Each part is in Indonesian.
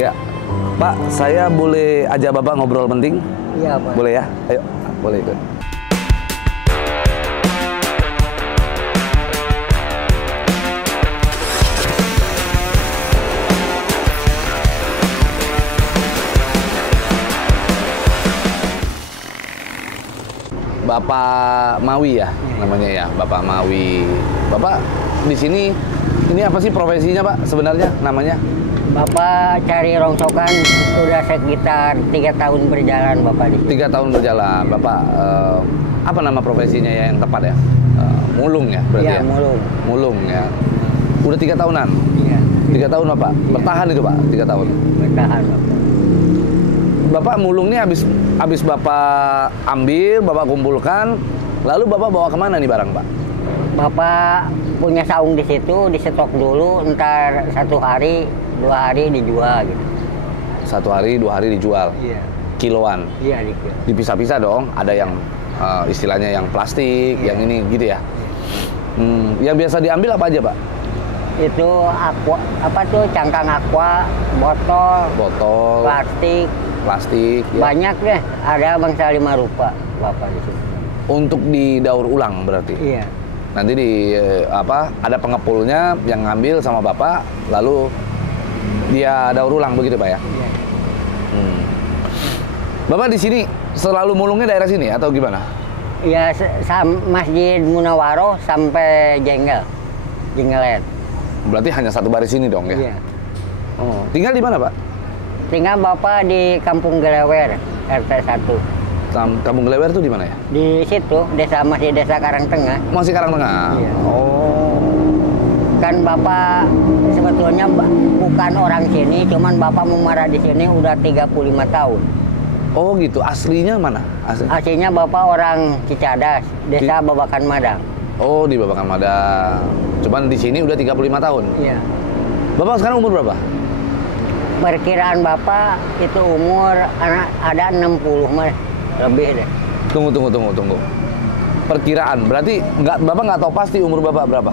Ya, Pak, saya boleh ajak Bapak ngobrol penting? Iya, Pak. Boleh ya? Ayo, boleh ikut. Bapak Mawi ya, namanya ya, Bapak Mawi. Bapak di sini, ini apa sih profesinya Pak sebenarnya namanya? Bapak cari rongsokan sudah sekitar 3 tahun berjalan Bapak di sini. 3 tahun berjalan. Bapak apa nama profesinya ya yang tepat ya? Mulung ya berarti Iya, ya? mulung. Mulung ya. Udah 3 tahunan? Iya. 3 tahun Bapak? Iya. Bertahan itu Pak, 3 tahun? Bertahan Bapak. Bapak mulung ini habis Bapak ambil, Bapak kumpulkan, lalu Bapak bawa kemana nih barang Pak? Bapak punya saung di situ, disetok dulu, ntar 1 hari, 2 hari dijual gitu. 1 hari, 2 hari dijual? Iya. Kiloan? Iya, dikit. Dipisah-pisah dong, ada yang istilahnya yang plastik, yang ini gitu ya? Yang biasa diambil apa aja Pak? Itu aqua, apa tuh, cangkang aqua, botol, plastik ya. Banyak deh, ada bangsa 5 rupa Bapak di situ. Untuk didaur ulang berarti? Iya. Nanti ada pengepulnya yang ngambil sama Bapak, lalu dia daur ulang begitu Pak ya? Iya. Bapak di sini selalu mulungnya daerah sini atau gimana? Iya, Masjid Munawaroh sampai Jenggelet. Berarti hanya satu baris ini dong ya? Iya. Oh. Tinggal di mana Pak? Tinggal Bapak di Kampung Gelewer, RT 1. Kampung Gelewer itu di mana ya? Di situ, masih desa Karangtengah. Masih Karangtengah? Iya. Oh. Kan Bapak sebetulnya bukan orang sini, cuman Bapak memarah di sini udah 35 tahun. Oh gitu, aslinya mana? Aslinya Bapak orang Cicadas, desa Babakan Madang. Oh, di Babakan Madang. Cuman di sini udah 35 tahun? Iya. Bapak sekarang umur berapa? Perkiraan Bapak itu umur ada 60 mah lebih deh. Tunggu. Perkiraan, berarti Bapak nggak tahu pasti umur Bapak berapa?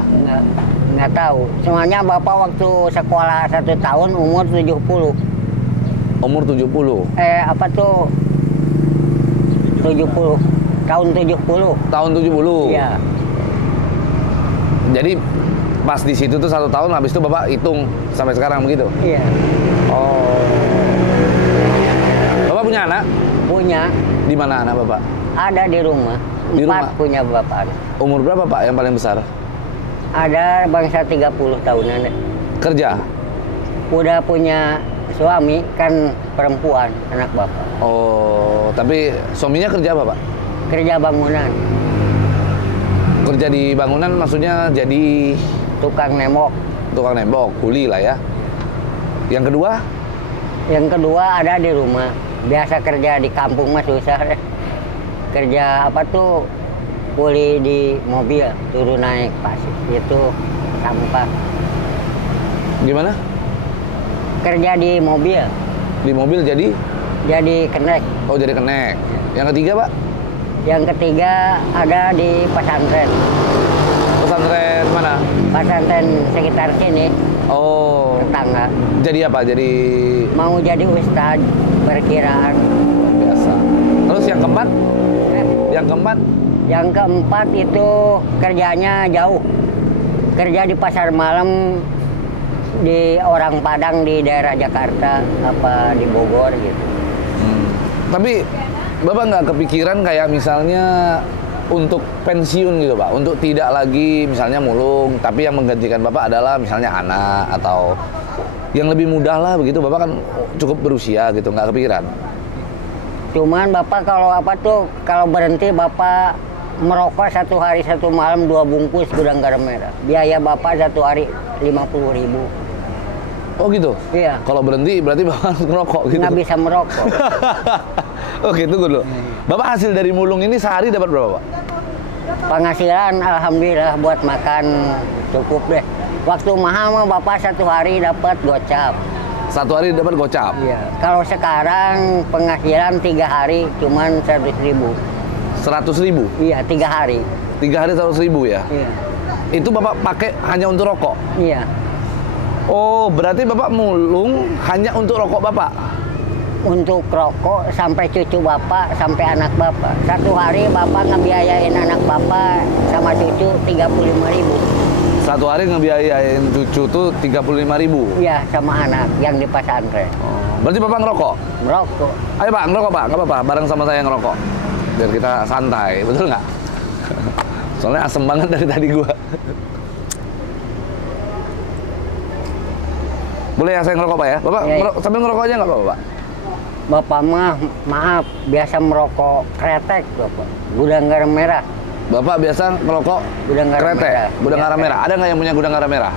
Nggak tahu. Soalnya Bapak waktu sekolah 1 tahun umur 70. Umur 70? Apa tuh? 70. Tahun 70. Tahun 70? Iya. Jadi pas di situ tuh 1 tahun, habis itu Bapak hitung sampai sekarang begitu? Iya. Oh. Bapak punya anak? Punya. Di mana anak Bapak? Ada di rumah. Di 4 rumah? punya Bapak. Umur berapa Pak yang paling besar? Ada bangsa 30 tahunan deh. Kerja? Udah punya suami, kan perempuan, anak Bapak. Oh, tapi suaminya kerja apa Pak? Kerja bangunan. Kerja di bangunan maksudnya jadi? Tukang nembok. Tukang nembok, kuli lah ya. Yang kedua? Yang kedua ada di rumah. Biasa kerja di kampung mah susah deh. Kerja apa tuh, kuli di mobil, turun naik pasir, itu sampah. Gimana? Kerja di mobil. Di mobil jadi? Jadi kenek. Oh, jadi kenek. Yang ketiga Pak? Yang ketiga ada di pesantren. Pesantren mana? Pesantren sekitar sini. Oh. Tetangga. Jadi apa? Jadi? Mau jadi ustadz, perkiraan. Biasa. Terus yang keempat? Yang keempat? Yang keempat itu kerjanya jauh. Kerja di pasar malam di orang Padang di daerah Jakarta, apa di Bogor gitu. Tapi Bapak nggak kepikiran kayak misalnya untuk pensiun gitu Pak? Untuk tidak lagi misalnya mulung, tapi yang menggantikan Bapak adalah misalnya anak atau yang lebih mudah lah begitu. Bapak kan cukup berusia gitu, nggak kepikiran? Cuman Bapak kalau apa tuh, kalau berhenti Bapak merokok 1 hari 1 malam 2 bungkus gudang garam merah. Biaya Bapak 1 hari 50.000. Oh gitu? Iya. Kalau berhenti berarti Bapak harus ngerokok gitu? Nggak bisa merokok. Oke, tunggu dulu. Bapak hasil dari mulung ini sehari dapat berapa Pak? Penghasilan alhamdulillah buat makan cukup deh. Waktu mahal mah Bapak 1 hari dapat gocap. 1 hari dapat gocap? Iya. Kalau sekarang penghasilan 3 hari cuman 100.000. 100.000? Iya, 3 hari. 3 hari 100.000 ya? Iya. Itu Bapak pakai hanya untuk rokok? Iya. Oh, berarti Bapak mulung hanya untuk rokok Bapak? Untuk rokok sampai cucu Bapak, sampai anak Bapak. Satu hari Bapak ngebiayain anak Bapak sama cucu 35.000. Satu hari ngebiayain cucu tuh 35.000? Iya, sama anak yang di pesantren. Oh, berarti Bapak ngerokok? Merokok. Ayo Pak, ngerokok Pak, nggak apa-apa, bareng sama saya ngerokok. Biar kita santai, betul nggak? Soalnya asem banget dari tadi gua. Boleh ya saya ngerokok Pak ya? Bapak Ya, ya. sambil ngerokok aja nggak apa-apa Pak? Bapak mah, maaf, biasa merokok kretek, Bapak. Gudang garam merah. Bapak biasa ngerokok Gudang garam kretek, merah. gudang Ya, garam merah. Ada nggak yang punya gudang garam merah?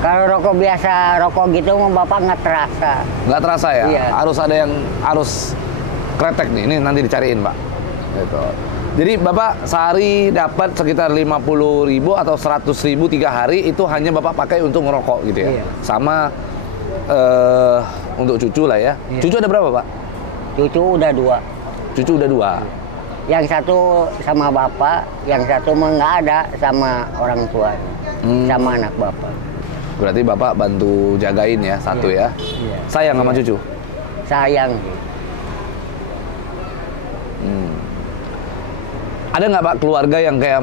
Kalau rokok biasa, rokok gitu mah Bapak nggak terasa. Nggak terasa ya? Iya. Harus ada yang harus kretek nih. Ini nanti dicariin Pak. Gitu. Jadi Bapak sehari dapat sekitar 50.000 atau 100.000 3 hari itu hanya Bapak pakai untuk ngerokok gitu ya? Iya. Sama untuk cucu lah ya. Iya. Cucu ada berapa Pak? Cucu udah 2. Cucu udah 2. Yang satu sama Bapak, yang satu mah nggak ada sama orang tua. Sama anak Bapak. Berarti Bapak bantu jagain ya satu Iya. ya. Iya. Sayang sama cucu. Sayang. Ada nggak Pak keluarga yang kayak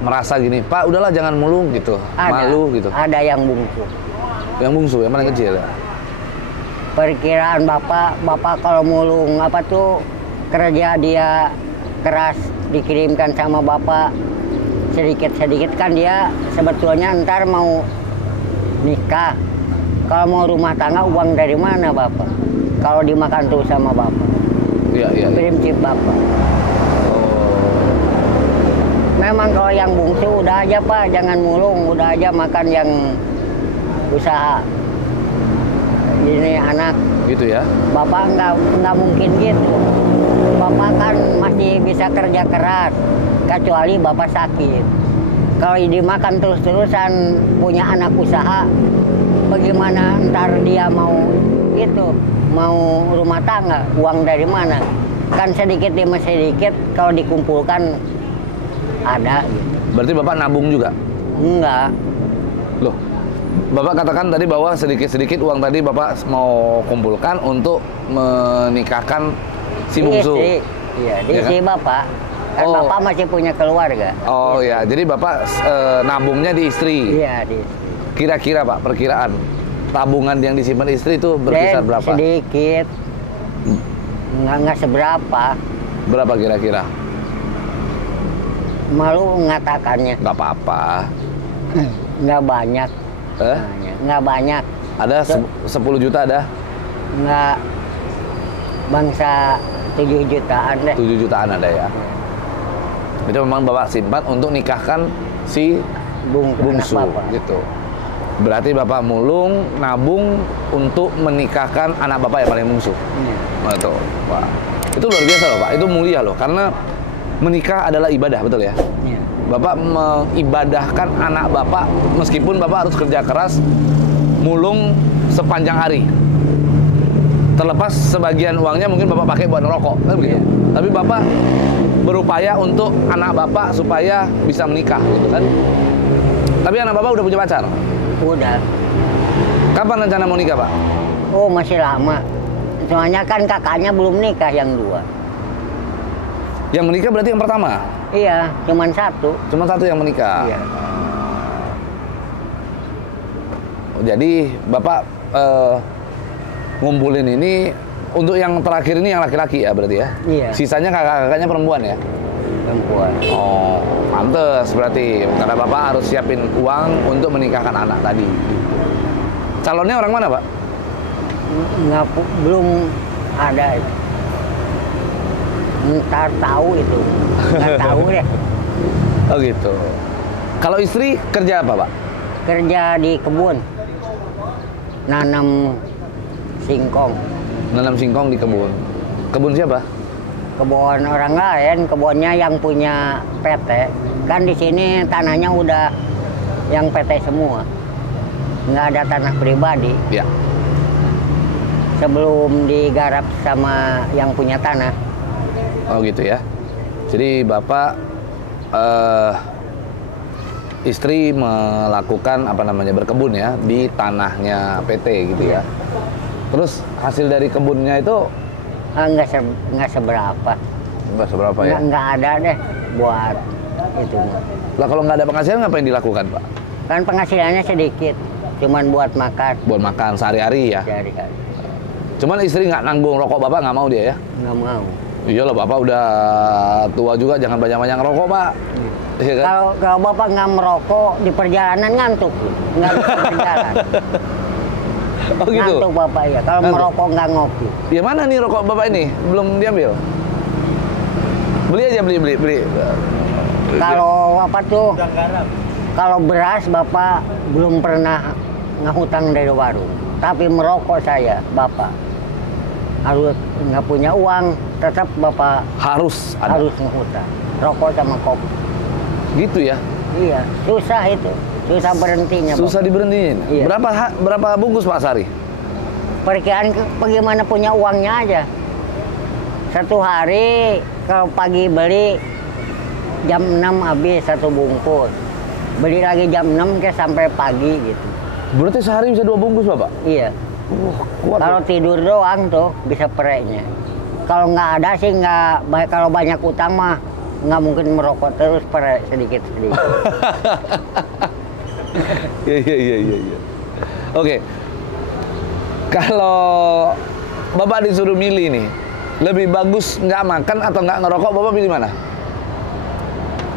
merasa gini, Pak udahlah jangan mulung gitu, Ada. malu gitu. Ada yang bungsu. Yang bungsu, yang paling kecil ya. Perkiraan Bapak kalau mulung apa tuh kerja dia keras dikirimkan sama Bapak sedikit-sedikit kan dia sebetulnya ntar mau nikah. Kalau mau rumah tangga uang dari mana Bapak? Kalau dimakan terus sama Bapak. Iya, iya. Prinsip Bapak. Oh, Memang kalau yang bungsu udah aja Pak, jangan mulung, udah aja makan yang usaha. Ini anak gitu ya. Bapak nggak mungkin gitu. Bapak kan masih bisa kerja keras, kecuali Bapak sakit. Kalau dimakan terus-terusan punya anak usaha, bagaimana ntar dia mau itu, mau rumah tangga, uang dari mana? Kan sedikit demi sedikit kalau dikumpulkan ada gitu. Berarti Bapak nabung juga? Enggak. Loh, Bapak katakan tadi bahwa sedikit-sedikit uang tadi Bapak mau kumpulkan untuk menikahkan si bungsu. Istri. Iya, di Iya kan? istri Bapak. Kan Oh. Bapak masih punya keluarga. Oh ya, jadi Bapak nabungnya di istri. Iya, di istri. Kira-kira Pak, perkiraan tabungan yang disimpan istri itu berkisar berapa? Sedikit. Nggak seberapa. Berapa kira-kira? Malu mengatakannya. Nggak apa-apa. Nggak banyak. Eh? Nggak banyak. Ada 10 juta ada? Nggak bangsa 7 jutaan deh. 7 jutaan ada ya? Itu memang Bapak simpan untuk nikahkan si bungsu Anak Bapak. gitu. Berarti Bapak mulung, nabung untuk menikahkan anak Bapak yang paling bungsu. Iya. Betul. Wah. Itu luar biasa loh Pak, itu mulia loh. Karena menikah adalah ibadah, betul ya? Iya. Bapak mengibadahkan anak Bapak meskipun Bapak harus kerja keras, mulung sepanjang hari. Terlepas sebagian uangnya mungkin Bapak pakai buat ngerokok, kan begitu. Iya. Tapi Bapak berupaya untuk anak Bapak supaya bisa menikah, gitu kan. Tapi anak Bapak udah punya pacar? Udah. Kapan rencana mau nikah, Pak? Oh, masih lama. Soalnya kan kakaknya belum nikah yang 2. Yang menikah berarti yang pertama? Iya, cuman 1. Cuma 1 yang menikah? Iya. Jadi Bapak ngumpulin ini untuk yang terakhir ini yang laki-laki ya berarti ya? Iya. Sisanya kakak-kakaknya perempuan ya? Perempuan. Oh, pantes berarti. Karena Bapak harus siapin uang untuk menikahkan anak tadi. Calonnya orang mana, Pak? Belum ada. Ntar tahu itu. Nggak tahu deh. Oh gitu. Kalau istri kerja apa, Pak? Kerja di kebun. Nanam singkong. Nanam singkong di kebun. Kebun siapa? Kebun orang lain, kebunnya yang punya PT. Kan di sini tanahnya udah yang PT semua. Nggak ada tanah pribadi. Ya. Sebelum digarap sama yang punya tanah. Oh gitu ya. Jadi Bapak istri melakukan apa namanya berkebun ya di tanahnya PT gitu ya. Terus hasil dari kebunnya itu Nggak seberapa. nggak seberapa ya? Nggak ada deh buat itu. Lah kalau nggak ada penghasilan ngapain dilakukan Pak? Kan penghasilannya sedikit, cuman buat makan Buat makan sehari-hari ya. sehari-hari. Cuman istri nggak nanggung rokok Bapak nggak mau dia ya? Nggak mau. Iyalah Bapak udah tua juga jangan banyak-banyak ngerokok Pak. Iya kan? Kalau Bapak nggak merokok di perjalanan ngantuk, nggak bisa berjalan. Oh gitu? Ngantuk Bapak ya. Kalau Ngantuk. merokok nggak ngopi. Ya mana nih rokok Bapak ini? Belum diambil? Beli aja beli. Kalau apa tuh? Kalau beras Bapak belum pernah ngahutang dari warung. Tapi merokok saya Bapak harus nggak punya uang, tetap Bapak Harus ada. harus ngahutang. Rokok sama kopi. Gitu ya? Iya, susah itu. Susah berhentinya Bapak. Susah diberhentiin. Iya. Berapa bungkus Pak sehari? Perkiraan bagaimana punya uangnya aja. Satu hari kalau pagi beli jam 6 habis satu bungkus. Beli lagi jam 6 ke sampai pagi gitu. Berarti sehari bisa 2 bungkus Bapak? Iya. Kuat. Kalau tidur doang tuh bisa pereknya. Kalau nggak ada sih nggak. Kalau banyak utang mah nggak mungkin merokok terus perek sedikit-sedikit. Iya. Oke. Kalau Bapak disuruh milih nih, lebih bagus nggak makan atau nggak ngerokok, Bapak pilih mana?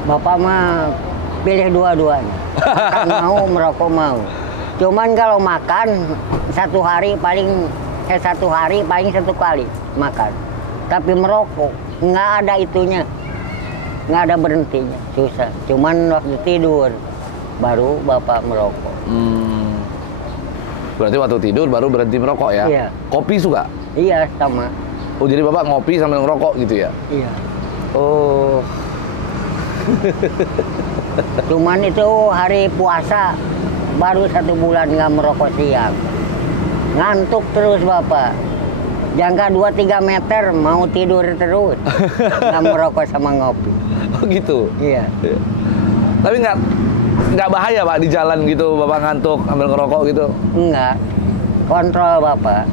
Bapak mah pilih dua-duanya. Makan mau, merokok mau. Cuman kalau makan satu hari paling satu kali makan. Tapi merokok nggak ada itunya, nggak ada berhentinya, susah. Cuman waktu tidur baru Bapak merokok. Berarti waktu tidur baru berhenti merokok ya? Iya. Kopi suka? Iya sama. Oh jadi Bapak ngopi sambil ngerokok gitu ya? Iya. Oh. Cuman itu hari puasa baru 1 bulan nggak merokok siang. Ngantuk terus Bapak. Jangka 2-3 meter mau tidur terus. Nggak merokok sama ngopi. Oh gitu? Iya. Tapi nggak bahaya Pak di jalan gitu Bapak ngantuk ambil ngerokok gitu? Enggak. Kontrol Bapak.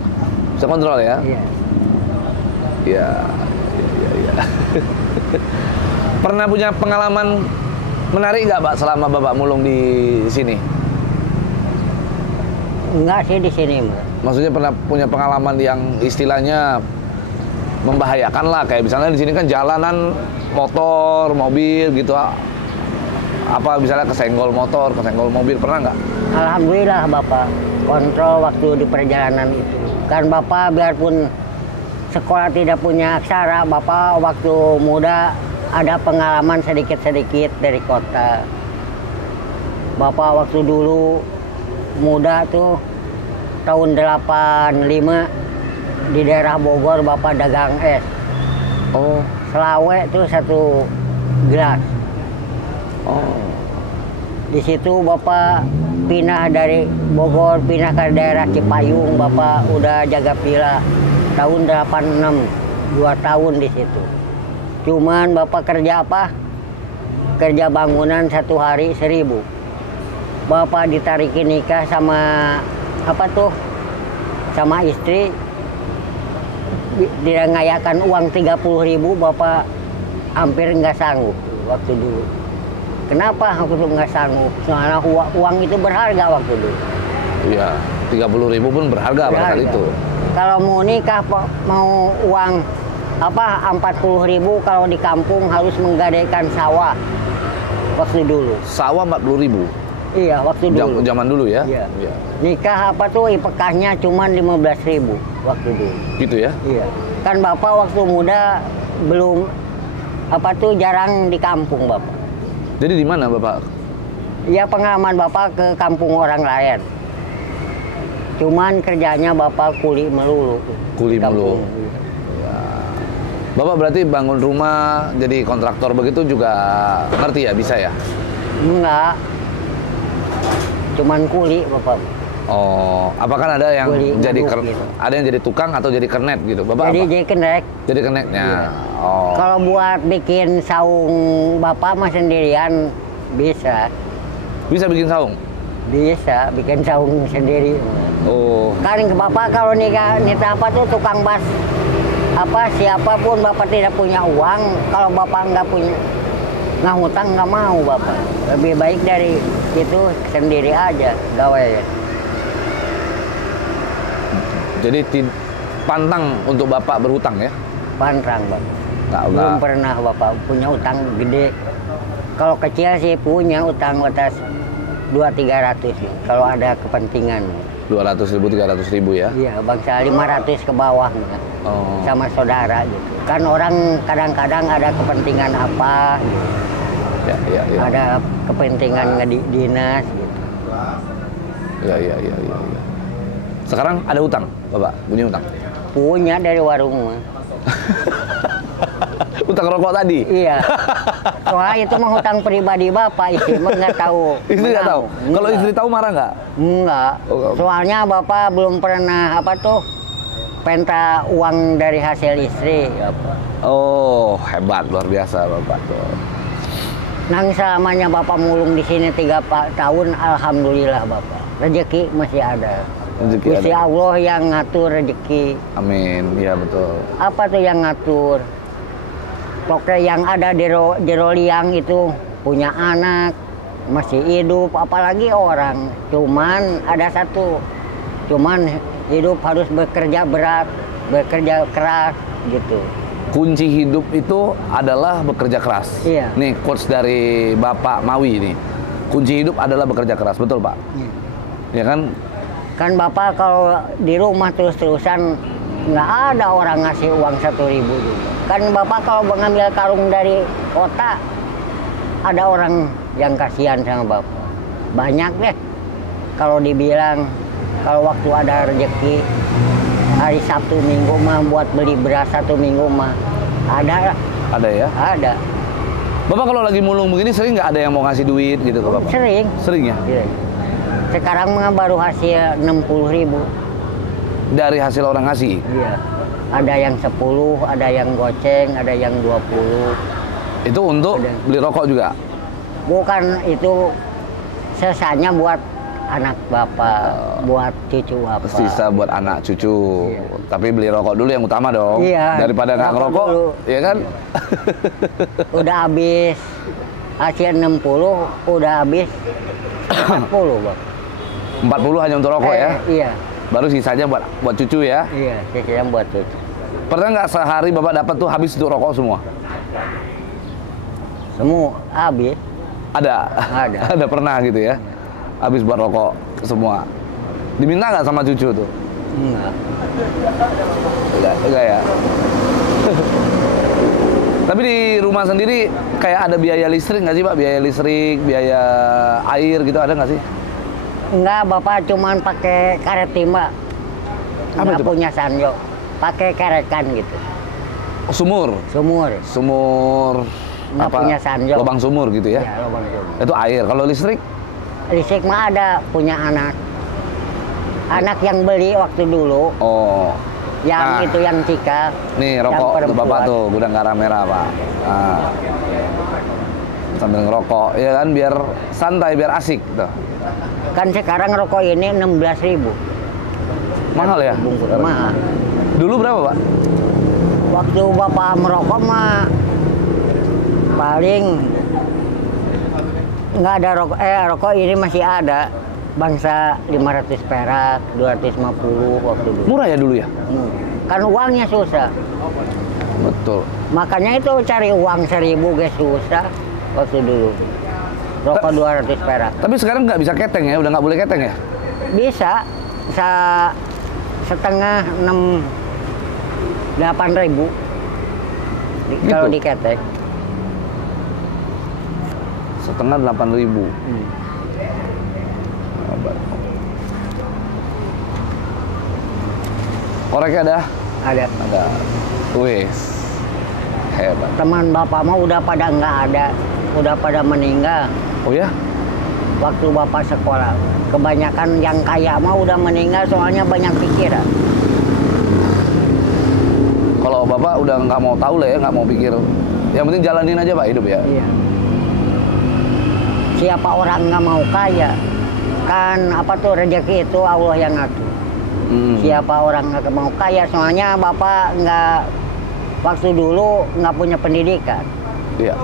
Bisa kontrol ya? Iya. Iya. Pernah punya pengalaman menarik nggak Pak selama Bapak mulung di sini? Enggak sih di sini, Mbak. Maksudnya pernah punya pengalaman yang istilahnya membahayakan lah, kayak misalnya di sini kan jalanan motor, mobil gitu, apa misalnya kesenggol motor, kesenggol mobil, pernah nggak? Alhamdulillah Bapak kontrol waktu di perjalanan itu. Kan Bapak biarpun sekolah tidak punya aksara, Bapak waktu muda ada pengalaman sedikit-sedikit dari kota. Bapak waktu dulu muda tuh tahun 85 di daerah Bogor Bapak dagang es. Oh, Selawe tuh 1 gelas. oh, Di situ Bapak pindah dari Bogor, pindah ke daerah Cipayung. Bapak udah jaga pila tahun 86, 2 tahun di situ. Cuman Bapak kerja apa? Kerja bangunan 1 hari 1.000. Bapak ditarikin nikah sama apa tuh? Sama istri. Dia ngayakan uang 30.000, Bapak hampir nggak sanggup waktu dulu. Kenapa aku tuh nggak sanggup? Soalnya uang itu berharga waktu dulu. iya, 30.000 pun berharga pada saat itu. Kalau mau nikah mau uang apa 40.000, kalau di kampung harus menggadaikan sawah waktu dulu. Sawah 40.000. Iya waktu dulu. Zaman dulu ya? Iya. Nikah apa tuh ipekahnya cuman 15.000 waktu dulu. Gitu ya? Iya. Kan Bapak waktu muda belum apa tuh jarang di kampung Bapak. Jadi di mana Bapak? Ya pengalaman Bapak ke kampung orang lain. Cuman kerjanya Bapak kuli melulu. Kuli di kampung. melulu. Bapak berarti bangun rumah jadi kontraktor begitu juga ngerti ya, bisa ya? Enggak. Cuman kuli Bapak. Oh, apakah ada yang Kuli jadi ngaduk gitu. ada yang jadi tukang atau jadi kernet gitu? Bapak apa? Jadi kenek. Jadi kernetnya. Iya. Oh. Kalau buat bikin saung Bapak mah sendirian bisa. Bisa bikin saung? Bisa bikin saung sendiri. Oh, Kan bapak kalau nikah nita apa tuh tukang bas apa siapapun bapak tidak punya uang, kalau bapak nggak hutang nggak mau bapak. Lebih baik dari itu sendiri aja gawe. jadi pantang untuk bapak berhutang ya? Pantang bapak. Nggak. Belum pernah bapak punya utang gede. Kalau kecil sih punya utang batas 200-300 kalau ada kepentingan. 200.000, 300.000 ya? Iya, bangsa 500 ke bawah Oh. sama saudara gitu. Kan orang kadang-kadang ada kepentingan apa, gitu. Ya. Ada kepentingan dinas gitu. Ya. Sekarang ada utang, bapak? Punya utang? Punya dari warung mah. Utang rokok tadi? Iya. Soalnya itu mah hutang pribadi bapak, istri mah nggak tahu. Istri nggak tahu? Kalau istri tahu marah nggak? Enggak. Oh, Soalnya bapak belum pernah apa tuh penta uang dari hasil istri. Oh, hebat, luar biasa bapak tuh. Nang selamanya bapak mulung di sini 3 tahun, alhamdulillah bapak. Rezeki masih ada. Rezeki Gusti ada. Allah yang ngatur rezeki. Amin, iya betul. Apa tuh yang ngatur? Pokoknya yang ada di jero liang itu punya anak, masih hidup, apalagi orang. Cuman ada satu, cuman hidup harus bekerja berat, bekerja keras gitu. Kunci hidup itu adalah bekerja keras. Iya. Nih quotes dari Bapak Mawi nih. Kunci hidup adalah bekerja keras, betul Pak? Iya. Ya kan? Kan bapak kalau di rumah terus-terusan nggak ada orang ngasih uang 1.000 juga. Kan bapak kalau mengambil karung dari kota ada orang yang kasihan sama bapak. Banyak deh kalau dibilang kalau waktu ada rezeki hari Sabtu Minggu mah buat beli beras 1 minggu mah ada. Ada ya? Ada. Bapak kalau lagi mulung begini sering nggak ada yang mau ngasih duit gitu ke Bapak? Sering. Sering ya? Iya. Sekarang mah baru hasil 60.000. Dari hasil orang ngasih? Iya. Ada yang 10, ada yang goceng, ada yang 20. Itu untuk Ada. beli rokok juga? Bukan, itu sisanya buat anak bapak, buat cucu bapak. Sisa buat anak cucu. Iya. Tapi beli rokok dulu yang utama dong. Iya. Daripada nggak Rokok ngerokok, dulu. ya kan? Udah habis hasil 60, udah habis 40 bang. 40 hanya untuk rokok ya? Iya. Baru sisanya buat cucu ya? Iya, sisanya buat cucu. Pernah nggak sehari Bapak dapat tuh habis untuk rokok semua? Semua habis. Ada? Ada. Ada pernah gitu ya? Habis buat rokok semua. Diminta nggak sama cucu tuh? Enggak. Enggak ya? Tapi di rumah sendiri kayak ada biaya listrik nggak sih Pak? Biaya listrik, biaya air gitu ada nggak sih? Enggak, bapak cuman pakai karet timba. Apa Enggak itu, Pak? punya sanyo. Pakai karetan gitu. Sumur? Sumur. Sumur Nggak punya sanjo. lubang sumur gitu ya? Ya, lubang sumur. Itu air. Kalau listrik? Listrik mah ada, punya anak. Anak yang beli waktu dulu, Oh, yang Nah. itu yang Cika. nih yang rokok untuk Bapak perempuan. tuh, gudang garam merah Pak. Nah. Sambil ngerokok, ya kan biar santai, biar asik tuh. Kan sekarang rokok ini 16.000. Mahal ya? Bungkus mahal. Dulu berapa Pak? Waktu bapak merokok mah paling nggak ada rokok. Rokok ini masih ada. Bangsa 500 perak, 250 waktu dulu. Murah ya dulu ya? Kan uangnya susah. Betul. Makanya itu cari uang 1.000 guys susah waktu dulu. Rokok 200 perak. Tapi sekarang nggak bisa keteng ya? Udah nggak boleh keteng ya? Bisa setengah 8.000 Gitu? kalau diketek. Setengah 8.000. Koreknya ada? Ada. Ada. Wis. Hebat. Teman bapak mah udah pada nggak ada, udah pada meninggal Oh ya? waktu bapak sekolah. Kebanyakan yang kaya mah udah meninggal soalnya banyak pikiran. Kalau Bapak udah nggak mau tahu lah ya, nggak mau pikir. Yang penting jalanin aja Pak hidup ya. Iya. siapa orang nggak mau kaya? Kan apa tuh rezeki itu Allah yang ngatur. Siapa orang nggak mau kaya? Soalnya bapak nggak waktu dulu nggak punya pendidikan. Iya.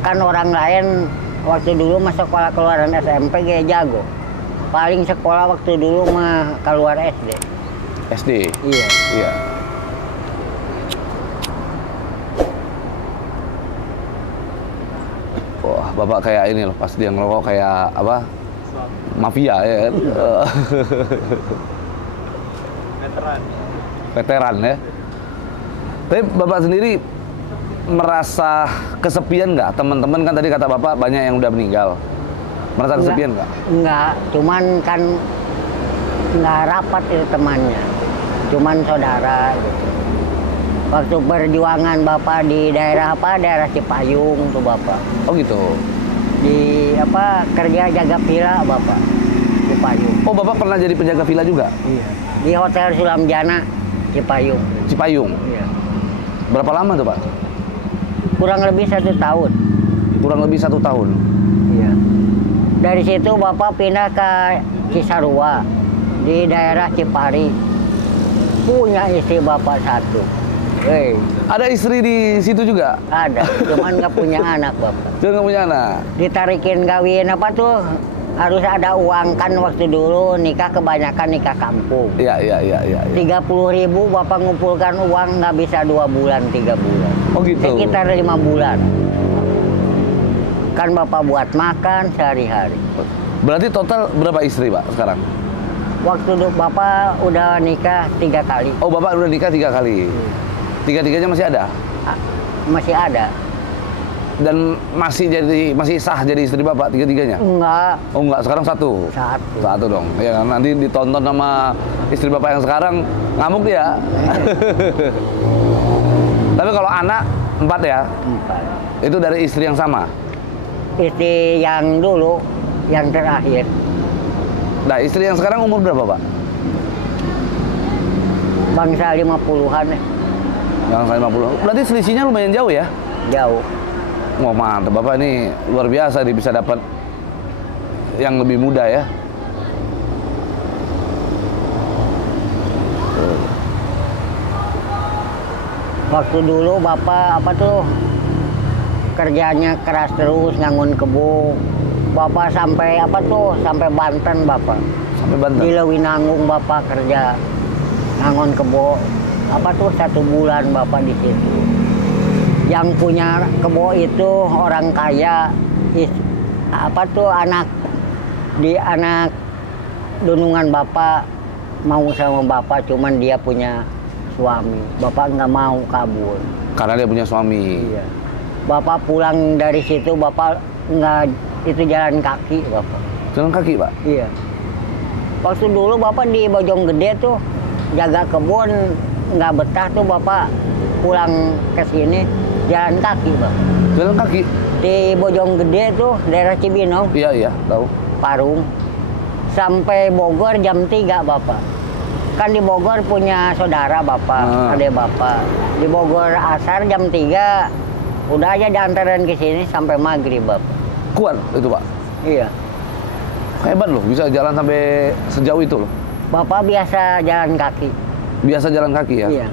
Kan orang lain waktu dulu mah sekolah keluaran SMP gaya jago. Paling sekolah waktu dulu mah keluar SD. SD. Iya. Iya. Wah, bapak kayak ini loh, pas dia ngerokok kayak apa? Mafia ya kan? Veteran ya. Tapi bapak sendiri merasa kesepian nggak? Teman-teman kan tadi kata bapak banyak yang udah meninggal. Merasa kesepian nggak? Enggak, cuman kan nggak rapat itu temannya. Cuman saudara gitu. Waktu perjuangan bapak di daerah apa? Daerah Cipayung tuh bapak. Oh gitu. Di apa? Kerja jaga villa bapak. Cipayung. Oh bapak pernah jadi penjaga villa juga? Iya. Di Hotel Sulamjana Cipayung. Cipayung. Iya. Berapa lama tuh pak? Kurang lebih 1 tahun. Kurang lebih 1 tahun. Iya. Dari situ bapak pindah ke Cisarua di daerah Cipari. Punya istri bapak 1. Ada istri di situ juga? Ada, cuman nggak punya anak bapak. Dia nggak punya anak? Ditarikin kawin apa tuh? Harus ada uang kan waktu dulu nikah kebanyakan nikah kampung. Iya, iya, iya, iya. 30.000 bapak ngumpulkan uang nggak bisa 2 bulan, 3 bulan. Oh gitu? Sekitar 5 bulan. Kan bapak buat makan sehari-hari. Berarti total berapa istri pak sekarang? Waktu bapak udah nikah 3 kali. Oh bapak udah nikah 3 kali? Tiga-tiganya masih ada? Masih ada. Dan masih sah jadi istri bapak tiga-tiganya? Enggak. Oh enggak, sekarang 1? 1. 1 dong. Ya kan nanti ditonton sama istri bapak yang sekarang ngamuk dia. Tapi kalau anak 4 ya? 4. Itu dari istri yang sama? Istri yang dulu, yang terakhir. Nah istri yang sekarang umur berapa pak? Bangsa 50-an. Yang 50. Berarti selisihnya lumayan jauh ya? Jauh. Wah mantap, bapak ini luar biasa nih bisa dapat yang lebih muda ya. Waktu dulu bapak apa tuh kerjanya keras terus ngangun kebo. Bapak sampai apa tuh sampai Banten bapak. Sampai Banten? Di Lewinangung bapak kerja ngangun kebo. Apa tuh 1 bulan bapak di situ. Yang punya kebo itu orang kaya. Apa tuh anak dunungan bapak mau sama bapak, cuman dia punya suami. Bapak nggak mau kabur. Karena dia punya suami. Iya. Bapak pulang dari situ bapak nggak itu jalan kaki bapak. Jalan kaki pak? Iya. Waktu dulu bapak di Bojonggede tuh jaga kebun nggak betah tuh bapak pulang ke sini jalan kaki bapak. Jalan kaki? Di Bojonggede tuh daerah Cibinong. Iya iya tahu. Parung. Sampai Bogor jam 3 bapak. Kan di Bogor punya saudara bapak, adik bapak. Di Bogor asar jam 3 udah aja diantarin ke sini sampai maghrib bapak. Kuat itu pak? Iya. Hebat loh, bisa jalan sampai sejauh itu loh. Bapak biasa jalan kaki. Biasa jalan kaki ya? Iya.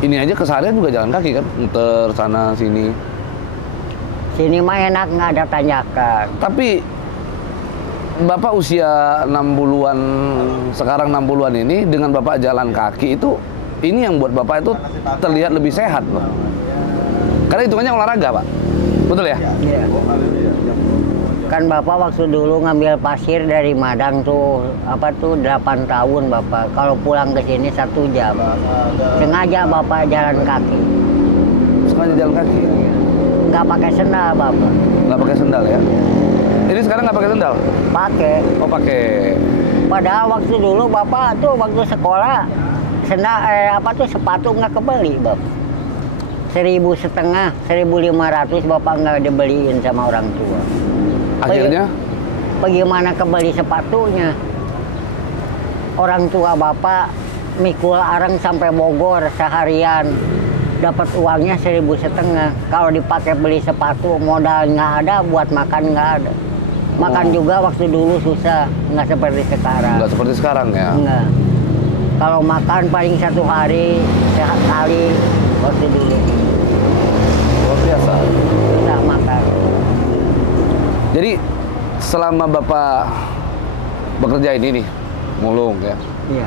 Ini aja keseharian juga jalan kaki kan? Muter sana sini. Sini mah enak nggak ada tanjakan. Tapi Bapak usia 60-an, sekarang 60-an ini dengan Bapak jalan kaki itu, ini yang buat Bapak itu terlihat lebih sehat loh. Karena hitungannya olahraga Pak, betul ya? Iya. Kan Bapak waktu dulu ngambil pasir dari Madang tuh, apa tuh 8 tahun Bapak. Kalau pulang ke sini 1 jam. Sengaja Bapak jalan kaki. Sengaja jalan kaki? Nggak pakai sendal Bapak. Nggak pakai sendal ya? Ini sekarang nggak pakai sendal? Pakai. Oh pakai. Padahal waktu dulu Bapak tuh waktu sekolah sendal apa tuh sepatu nggak kebeli Bapak. 1.500, 1.500 Bapak nggak dibeliin sama orang tua. Akhirnya? Bagaimana kebeli sepatunya? Orang tua Bapak mikul areng sampai Bogor seharian. dapat uangnya 1.500. Kalau dipakai beli sepatu modal nggak ada, buat makan nggak ada. Makan juga waktu dulu susah, nggak seperti sekarang. Nggak seperti sekarang ya? Nggak. Kalau makan paling 1 hari sekali waktu dulu. Luar biasa. Susah makan. Jadi selama Bapak bekerja ini nih, mulung ya, Iya,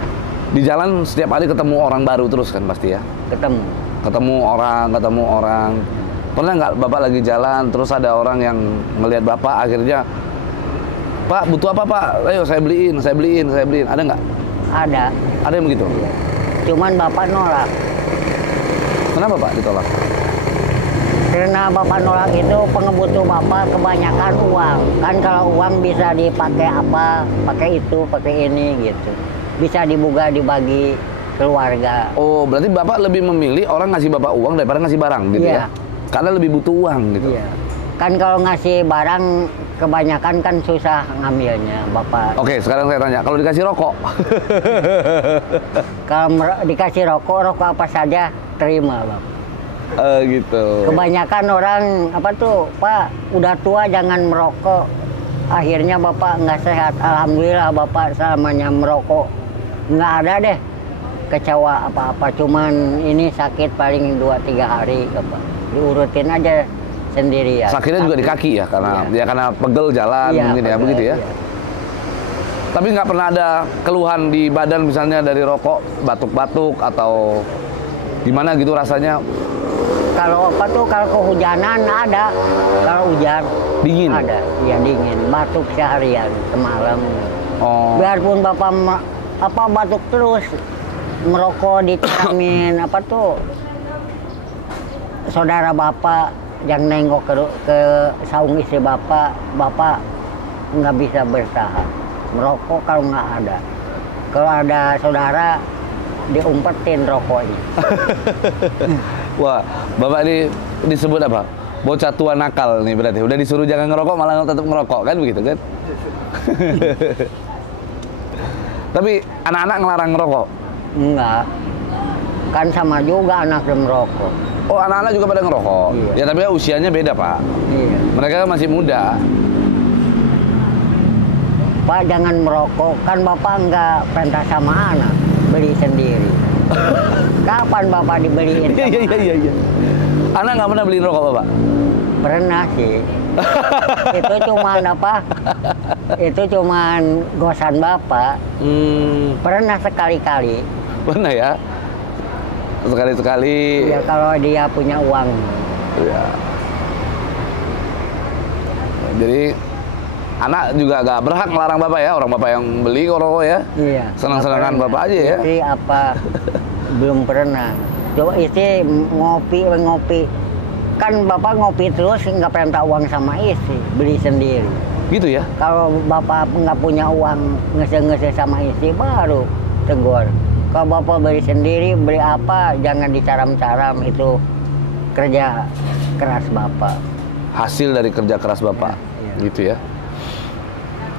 di jalan setiap hari ketemu orang baru terus kan pasti ya? ketemu. Ketemu orang. Pernah nggak Bapak lagi jalan, terus ada orang yang melihat Bapak, akhirnya, Pak butuh apa Pak? Ayo saya beliin. Ada nggak? Ada. Ada yang begitu? Cuman Bapak nolak. Kenapa Pak ditolak? Karena Bapak nolak itu pengebutuh Bapak kebanyakan uang. Kan kalau uang bisa dipakai apa, pakai itu, pakai ini gitu. Bisa dibuka dibagi keluarga. Oh, berarti Bapak lebih memilih orang ngasih Bapak uang daripada ngasih barang gitu Iya. ya? Karena lebih butuh uang gitu. Iya. Kan kalau ngasih barang kebanyakan kan susah ngambilnya Bapak. Oke, sekarang saya tanya, kalau dikasih rokok? Kalau dikasih rokok apa saja terima Bapak. Gitu. Kebanyakan orang apa tuh, Pak udah tua jangan merokok. Akhirnya Bapak nggak sehat. Alhamdulillah Bapak selamanya merokok nggak ada deh kecewa apa-apa. Cuman ini sakit paling 2-3 hari Bapak. Diurutin aja sendirian. Sakitnya juga di kaki ya, karena Iya. ya karena pegel jalan Iya, mungkin ya, pegel, begitu ya. iya. Tapi nggak pernah ada keluhan di badan misalnya dari rokok, batuk-batuk atau gimana gitu rasanya? Kalau apa tuh, kalau kehujanan ada, kalau hujan Dingin? ada, ya dingin, batuk seharian semalam. Oh, Biarpun Bapak apa batuk terus, merokok diceramin apa tuh, saudara Bapak yang nengok ke saung istri Bapak nggak bisa bertahan. Merokok kalau nggak ada. Kalau ada saudara, diumpetin rokoknya. wah, Bapak ini disebut apa? Bocah tua nakal nih berarti. Udah disuruh jangan ngerokok malah tetap ngerokok kan begitu kan? Tapi anak-anak ngelarang ngerokok? Enggak. Kan sama juga anak yang merokok. Oh, anak-anak juga pada ngerokok? Iya. Ya tapi usianya beda Pak. Iya. Mereka masih muda. Pak jangan merokok, kan Bapak nggak perintah sama anak, beli sendiri. Kapan Bapak dibeliin sama Iya. Anak nggak pernah beliin rokok Bapak? Pernah sih. Itu cuman apa? Itu cuman gosan Bapak. Pernah sekali-kali. Pernah ya? Sekali-sekali. Ya kalau dia punya uang. Ya. Jadi anak juga gak berhak melarang Bapak ya, orang Bapak yang beli rokok ya. Iya. Senang-senangan nggak Bapak pernah. aja ya. Istri apa? Belum pernah. Coba istri ngopi. Kan Bapak ngopi terus nggak perintah uang sama istri, beli sendiri. Gitu ya? Kalau Bapak nggak punya uang ngese-ngese sama istri baru tegur. Kalau Bapak beli sendiri, beli apa jangan dicaram-caram, itu kerja keras Bapak. Hasil dari kerja keras Bapak. Iya. Gitu ya.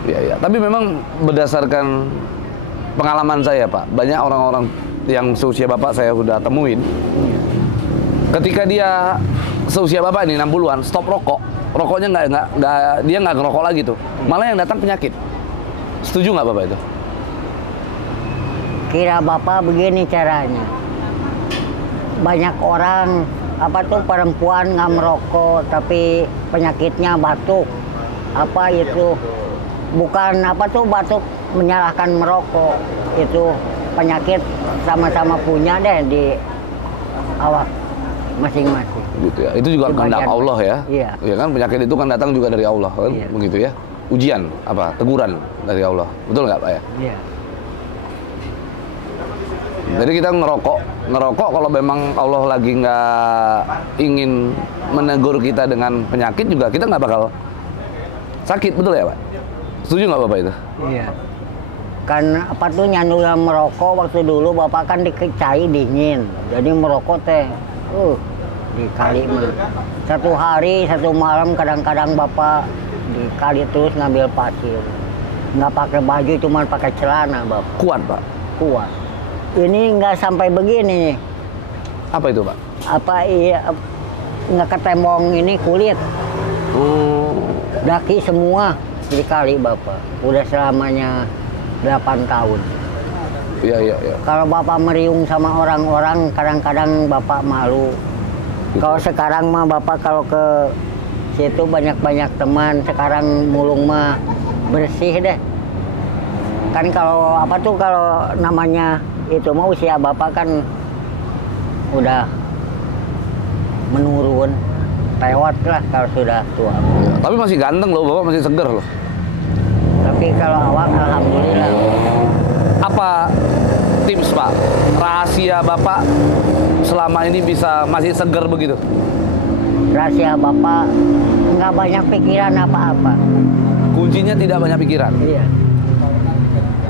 Iya. Tapi memang berdasarkan pengalaman saya Pak, banyak orang-orang yang seusia Bapak saya sudah temuin. Ketika dia seusia Bapak ini 60-an, stop rokok. Rokoknya dia nggak ngerokok lagi tuh. Malah yang datang penyakit. Setuju nggak Bapak itu? Kira Bapak begini caranya. Banyak orang apa tuh perempuan nggak merokok tapi penyakitnya batuk. Apa itu? Bukan apa tuh batuk menyalahkan merokok. Itu penyakit sama-sama punya deh di awak masing-masing. Gitu ya. Itu juga Di kehendak bagian Allah ya. Iya. Ya kan penyakit itu kan datang juga dari Allah kan, Iya. begitu ya. Ujian apa? Teguran dari Allah. Betul nggak Pak ya? Iya. Jadi kita ngerokok kalau memang Allah lagi nggak ingin menegur kita dengan penyakit juga kita nggak bakal sakit, betul ya Pak? Setuju nggak Bapak itu? Iya. Kan apa tuh nyandulan merokok waktu dulu Bapak kan dicai dingin. Jadi merokok teh dikali mah. Satu hari, satu malam kadang-kadang Bapak dikali terus ngambil pasir. Nggak pakai baju, cuman pakai celana Bapak. Kuat Pak. Kuat. Ini nggak sampai begini nih. Apa itu, Pak? Apa iya nggak ketembong ini kulit. Daki semua dikali Bapak. Udah selamanya 8 tahun. Iya, iya, iya. Kalau Bapak meriung sama orang-orang, kadang-kadang Bapak malu. Gitu. Kalau sekarang mah Bapak kalau ke situ banyak-banyak teman, sekarang mulung mah bersih deh. Kan kalau apa tuh kalau namanya itu mah usia Bapak kan udah menurun, lewat lah kalau sudah tua. Iya. Tapi masih ganteng loh, Bapak masih seger loh. Tapi kalau awak alhamdulillah. Apa tips, Pak? Rahasia Bapak selama ini bisa masih seger begitu? Rahasia Bapak nggak banyak pikiran apa-apa. Kuncinya tidak banyak pikiran. Iya.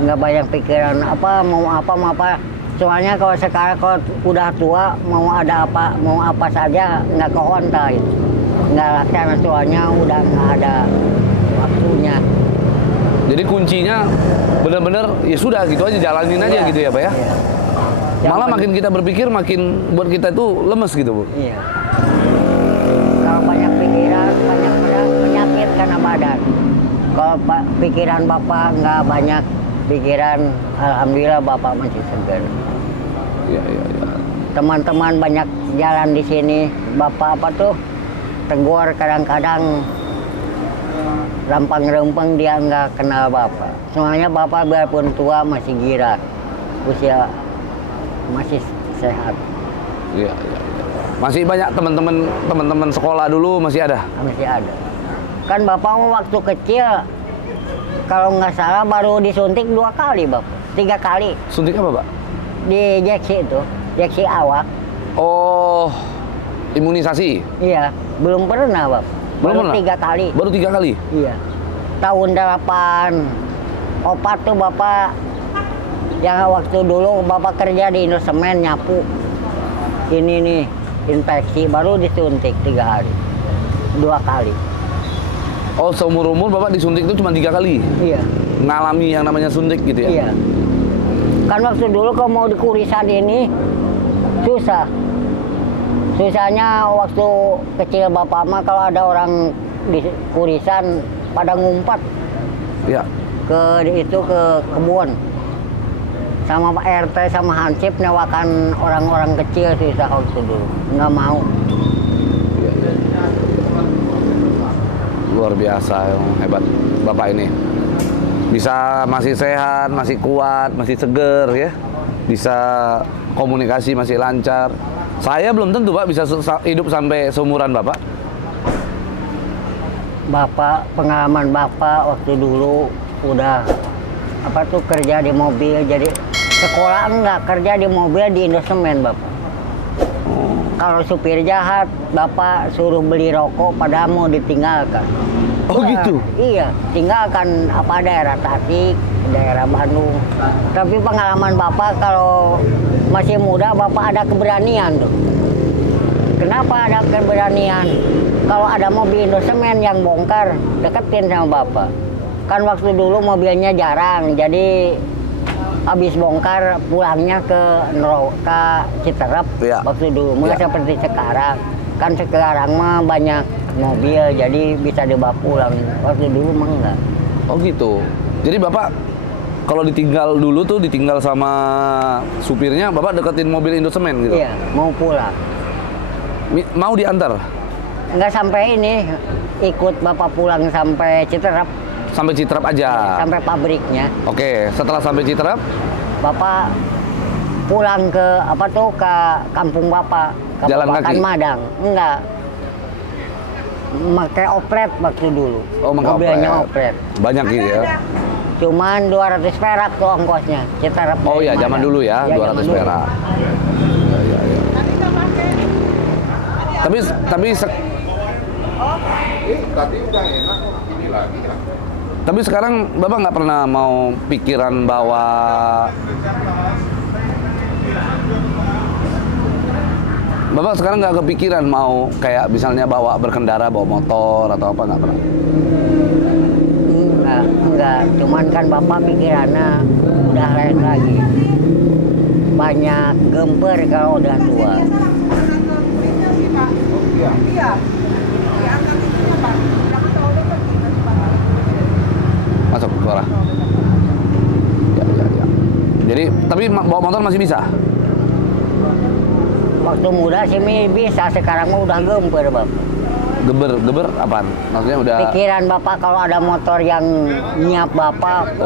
Nggak banyak pikiran apa mau apa. Soalnya kalau sekarang kalau udah tua mau ada apa mau apa saja nggak kehonta itu. Nggak laksana soalnya udah nggak ada waktunya. Jadi kuncinya benar-benar ya sudah gitu aja, jalanin aja Iya, gitu ya, Pak ya. iya. Malah makin kita berpikir makin buat kita itu lemes gitu, Bu. Iya. Kalau banyak pikiran, banyak penyakit karena badan. Kalau pikiran Bapak nggak banyak pikiran, alhamdulillah Bapak masih segar. Iya, iya, iya. Teman-teman banyak jalan di sini, Bapak apa tuh tegur kadang-kadang rampang-rempeng dia nggak kenal Bapak. Soalnya Bapak biarpun tua masih gila, usia masih sehat. Iya, iya, iya. Masih banyak teman-teman sekolah dulu masih ada. Masih ada. Kan Bapak waktu kecil kalau nggak salah baru disuntik 2 kali Bapak, 3 kali. Suntik apa, Pak? Di injeksi itu, injeksi awak. Oh, imunisasi. Iya, belum pernah Bapak. Belum Baru pernah? 3 kali. Baru 3 kali. Iya. Tahun 84 tuh Bapak yang waktu dulu Bapak kerja di Indosemen nyapu. Ini nih infeksi baru disuntik 3 hari. 2 kali. Oh, seumur umur Bapak disuntik itu cuma 3 kali. Iya. Ngalami yang namanya suntik gitu ya? Iya. Kan waktu dulu kalau mau di kurisan ini susah. Susahnya waktu kecil Bapak mah kalau ada orang di kurisan pada ngumpat Iya. ke kebun. Sama Pak RT sama Hansip nyewakan orang-orang kecil susah waktu dulu. Nggak mau. Iya, iya. Luar biasa, hebat Bapak ini. Bisa masih sehat, masih kuat, masih seger ya. Bisa komunikasi masih lancar. Saya belum tentu Pak bisa hidup sampai seumuran Bapak. Bapak, pengalaman Bapak waktu dulu udah apa tuh kerja di mobil, jadi sekolah enggak, kerja di mobil di Indosemen Bapak. Kalau supir jahat, Bapak suruh beli rokok padahal mau ditinggalkan. Oh gitu? Iya, tinggalkan apa daerah Tasik, daerah Bandung. Tapi pengalaman Bapak kalau masih muda, Bapak ada keberanian tuh. Kenapa ada keberanian? Kalau ada mobil Indosemen yang bongkar, deketin sama Bapak. Kan waktu dulu mobilnya jarang, jadi habis bongkar pulangnya ke Citerep. Ya. Waktu dulu, nggak Ya. seperti sekarang. Kan sekarang mah banyak mobil, jadi bisa dibawa pulang. Waktu dulu mah enggak. Oh gitu. Jadi Bapak kalau ditinggal dulu tuh ditinggal sama supirnya, Bapak deketin mobil Indosemen gitu? Iya, mau pulang. Mau diantar? Nggak sampai ini, ikut Bapak pulang sampai Citerep, Sampai Citerep aja? sampai pabriknya. Oke, setelah sampai Citerep? Bapak pulang ke apa tuh ke kampung Bapak, ke Jalan Babakan kaki? Madang. Enggak. Pakai oplet waktu dulu. Oh, mobilnya oplet. Banyak gitu ya? Cuman 200 perak tuh ongkosnya. Citerep. Oh dari ya, zaman Madang. dulu ya, Iya, 200 zaman dulu. perak. Ya, ya. Tapi sekarang Bapak nggak pernah mau pikiran bahwa Bapak sekarang nggak kepikiran mau kayak misalnya berkendara, bawa motor atau apa, nggak pernah? Enggak. Cuman kan Bapak pikirannya udah lain lagi. banyak gemper kalau udah tua. Masuk suara. Ya. Jadi, tapi bawa motor masih bisa? Waktu muda sih bisa, sekarang mah udah gemper Bapak. Geber apaan? Maksudnya udah... Pikiran Bapak kalau ada motor yang nyiap Bapak,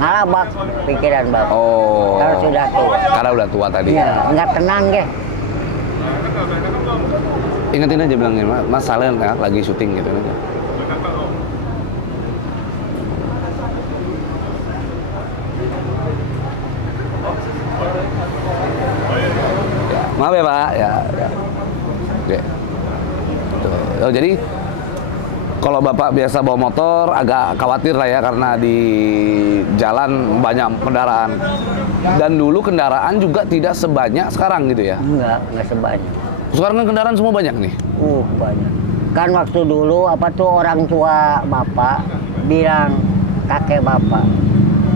ngalabak pikiran Bapak. Oh. Kalau sudah tua. Karena udah tua tadi. Iya, nggak tenang deh. Ingetin aja bilangnya, Mas Salen ya, lagi syuting gitu aja. Maaf ya Pak, ya. Oke. Tuh. Oh, jadi kalau Bapak biasa bawa motor agak khawatir lah ya karena di jalan banyak kendaraan. Dan dulu kendaraan juga tidak sebanyak sekarang gitu ya? Enggak sebanyak. Sekarang kan kendaraan semua banyak nih? Banyak. Kan waktu dulu apa tuh orang tua Bapak bilang kakek Bapak,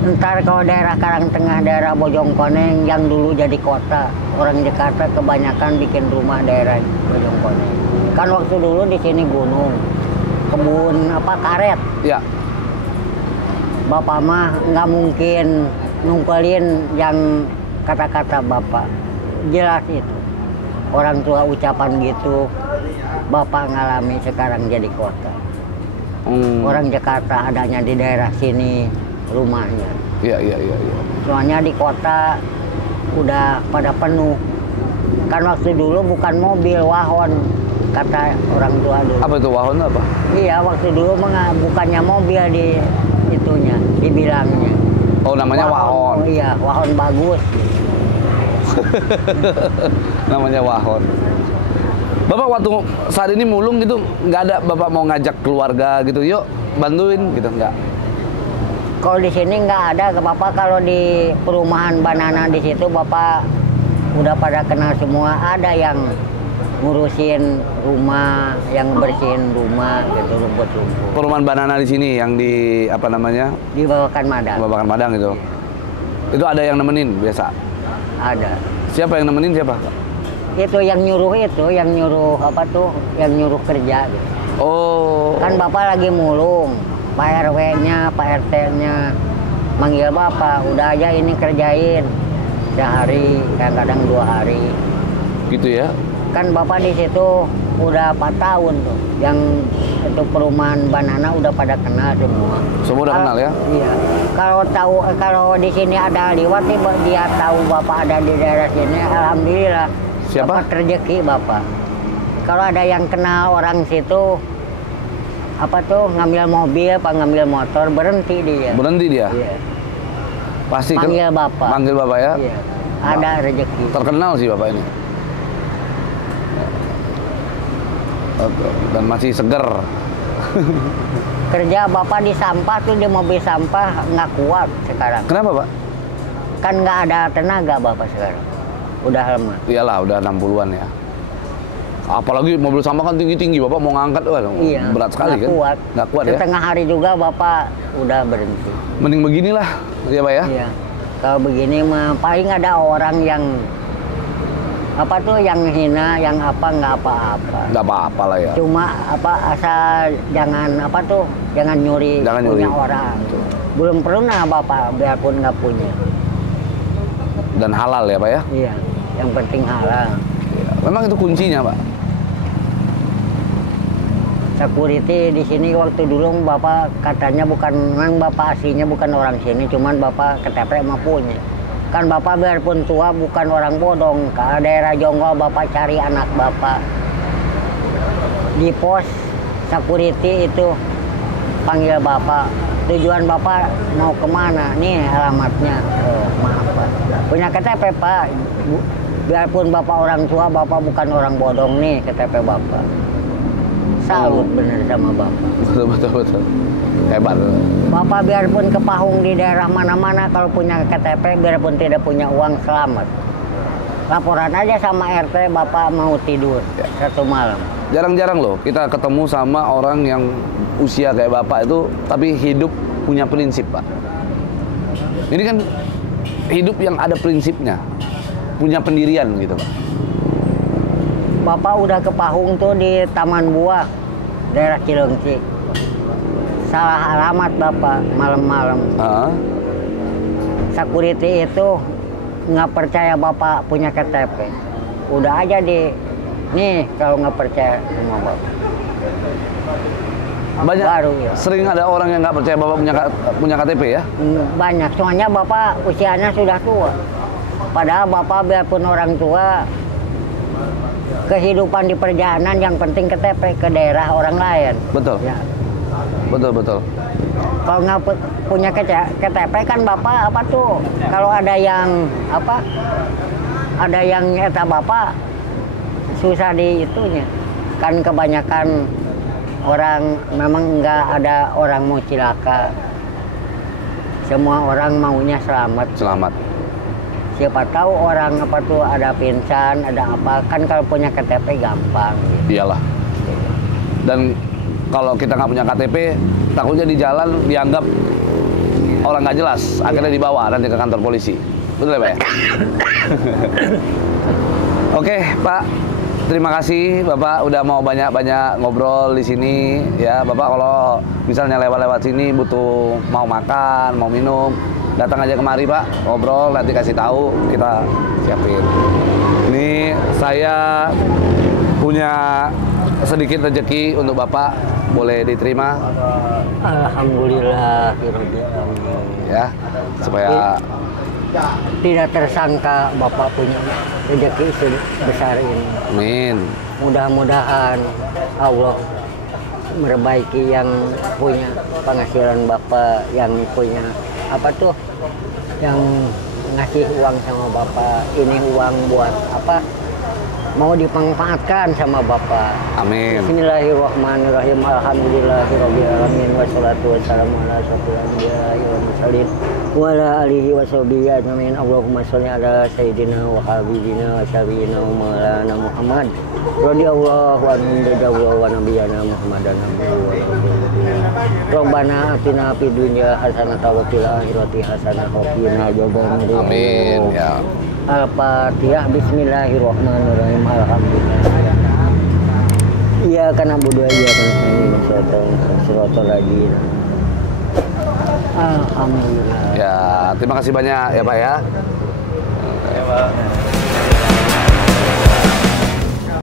ntar kalau daerah Karangtengah, daerah Bojongkoneng yang dulu jadi kota, orang Jakarta kebanyakan bikin rumah daerah Bojongkoneng. Kan waktu dulu di sini gunung, kebun karet. Ya. Bapak mah nggak mungkin nungkelin yang kata-kata Bapak. Jelas itu. Orang tua ucapan gitu, Bapak ngalami sekarang jadi kota. Orang Jakarta adanya di daerah sini rumahnya. Iya. Soalnya di kota udah pada penuh. Kan waktu dulu bukan mobil, wahon, kata orang tua dulu. Apa itu wahon apa? Iya, waktu dulu bukannya mobil di itunya, dibilangnya. Oh, namanya wahon. Iya, wahon bagus. Namanya wahon. Bapak waktu saat ini mulung gitu, nggak ada Bapak mau ngajak keluarga gitu, yuk bantuin gitu, nggak? Kalau di sini nggak ada, Bapak kalau di perumahan Banana di situ Bapak udah pada kenal semua. Ada yang ngurusin rumah, yang bersihin rumah gitu, rumput-rumput. Perumahan Banana di sini yang di apa namanya? Di Babakan Madang. Babakan Madang gitu. Itu ada yang nemenin biasa? Ada. Siapa yang nemenin siapa? Itu, yang nyuruh apa tuh, yang nyuruh kerja gitu. Oh. Kan Bapak lagi mulung, Pak RW-nya, Pak RT-nya manggil Bapak, udah aja ini kerjain sehari, kadang-kadang 2 hari. Gitu ya? Kan Bapak di situ udah 4 tahun tuh, yang untuk perumahan Banana udah pada kenal semua. Semua udah kenal ya? Iya. Kalau di sini ada liwat nih, dia tahu Bapak ada di daerah sini, alhamdulillah. Siapa? Bapak rezeki Bapak. Kalau ada yang kenal orang situ, apa tuh, ngambil mobil, ngambil motor, berhenti dia. Berhenti dia? Iya. Pasti Panggil Bapak. Panggil Bapak ya? Iya. Ada rezeki. Terkenal sih Bapak ini. Dan masih seger. Kerja Bapak di sampah tuh, di mobil sampah nggak kuat sekarang. Kenapa Pak? Kan nggak ada tenaga Bapak sekarang. Udah lemah. Iyalah, udah 60-an ya. Apalagi mobil sampah kan tinggi-tinggi, Bapak mau ngangkat, Iya, berat sekali kan? Kuat. Nggak kuat ya? Setengah hari juga Bapak udah berhenti. Mending beginilah, ya Pak ya? Iya. Kalau begini mah paling ada orang yang apa tuh, yang hina, yang apa, nggak apa-apa. Nggak apa-apa lah ya. Cuma asal jangan jangan nyuri punya orang. Belum pernah Bapak, biarpun nggak punya. Dan halal ya Pak ya? Iya, yang penting halal. Ya, memang itu kuncinya Pak. Security di sini waktu dulu Bapak katanya memang Bapak aslinya bukan orang sini, cuman Bapak KTP mah punya. Kan Bapak biarpun tua bukan orang bodong, ke daerah Jonggol Bapak cari anak Bapak. Di pos security itu panggil Bapak, tujuan Bapak mau kemana? Nih alamatnya. Oh, maaf Pak. Punya KTP Pak. Biarpun Bapak orang tua, Bapak bukan orang bodong nih KTP Bapak. Salut bener sama Bapak. Betul. Hebat. Bapak biarpun ke Pahung di daerah mana-mana, kalau punya KTP, biarpun tidak punya uang, selamat. Laporan aja sama RT, Bapak mau tidur satu malam. Jarang-jarang loh kita ketemu sama orang yang usia kayak Bapak itu, tapi hidup punya prinsip Pak. Ini kan hidup yang ada prinsipnya, punya pendirian gitu Pak. Bapak udah ke Pahung tuh di Taman Buah, daerah Cileungci. Salah alamat Bapak malam-malam. Security itu nggak percaya Bapak punya KTP. Udah aja nih kalau nggak percaya sama Bapak. Banyak, Baru ya. sering ada orang yang nggak percaya Bapak punya KTP ya? Banyak, soalnya Bapak usianya sudah tua. Padahal Bapak biarpun orang tua, kehidupan di perjalanan yang penting KTP ke daerah orang lain. Betul. Ya. Betul. Kalau nggak punya KTP kan Bapak apa tuh? Kalau ada yang nyeta Bapak susah di itunya. Kan kebanyakan orang memang nggak ada orang mau cilaka. Semua orang maunya selamat. Selamat. Siapa tahu orang apa tuh ada pingsan, ada apa, kan kalau punya KTP gampang. Gitu. Iyalah. Dan kalau kita nggak punya KTP, takutnya di jalan dianggap orang nggak jelas, akhirnya dibawa nanti ke kantor polisi. Betul ya Pak ya? Oke Pak, terima kasih Bapak udah mau banyak-banyak ngobrol di sini ya. Bapak kalau misalnya lewat-lewat sini butuh mau makan, mau minum, datang aja kemari Pak, ngobrol, nanti kasih tahu, kita siapin. Ini saya punya sedikit rezeki untuk Bapak, boleh diterima? Alhamdulillah. Ya, supaya tidak tersangka Bapak punya rezeki sebesar ini. amin. Mudah-mudahan Allah memperbaiki yang punya penghasilan Bapak, yang punya apa tuh, yang ngasih uang sama Bapak. Ini uang buat apa? Mau dimanfaatkan sama Bapak. Amin. Bismillahirrahmanirrahim. Alhamdulillahirabbil alamin wassalatu wassalamu ala asyrofil anbiya'i wal mursalin wa ala alihi washabihi ajmain. Allahumma sholli ala sayyidina wa habibina wa syafiina wa maulana Muhammad radhiyallahu anhu dadallahu wa nabiyana Muhammadan abduhu wa rasuluhu. Rabbana atina fid dunya hasanatan wa fil akhirati hasanatan wa qina adzabannar. Amin ya. Al-Fatihah. Bismillahirrahmanirrahim. Alhamdulillah. Iya karena budaya kan suratul lagi. Alhamdulillah. Ya, terima kasih banyak ya Pak ya. Ya Pak.